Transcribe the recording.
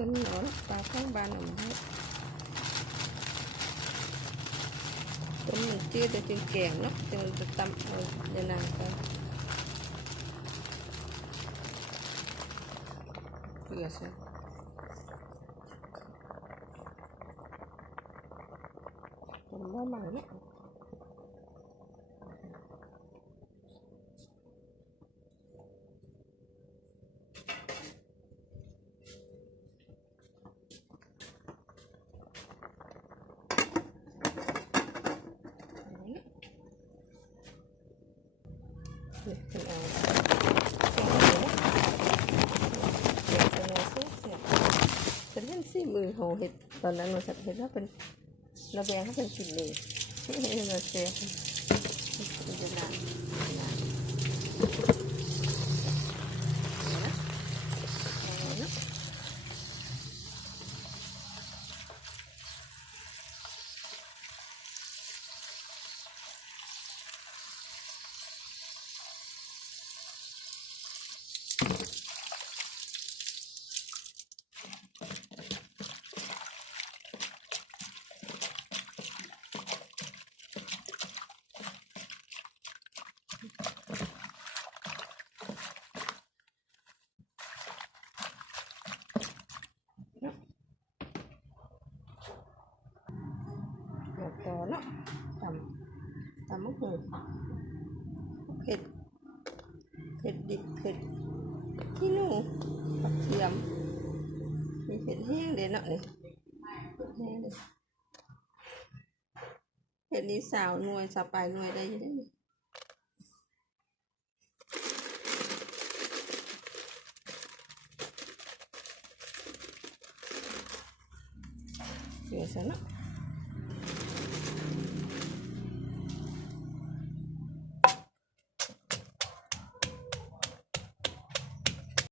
ต้นหนอนปลาข้างบ้านผมให้ต้นมันจืดแต่จึงแกงเนาะจึงจะตำเอาเดี๋ยวนานกันเกลือใส่ต้มบ้ามันเนี่ยเป็นเอาเป็นเห็นสี่มือโหเห็ดตอนนั้นเราสัตว์เห็ดว่าเป็นเราแบ่งให้เป็นกินเลยเราเสียมันจะนานต่อเนาะตำมะเขือเผ็ดดิบเผ็ดขี้หนูผักเทียมมีเผ็ดแห้งเด่นเนาะนี่แห้งเลยเผ็ดนี้สาวหน่วยสาวปลายหน่วยได้ยังไงเดี๋ยวซะเนาะ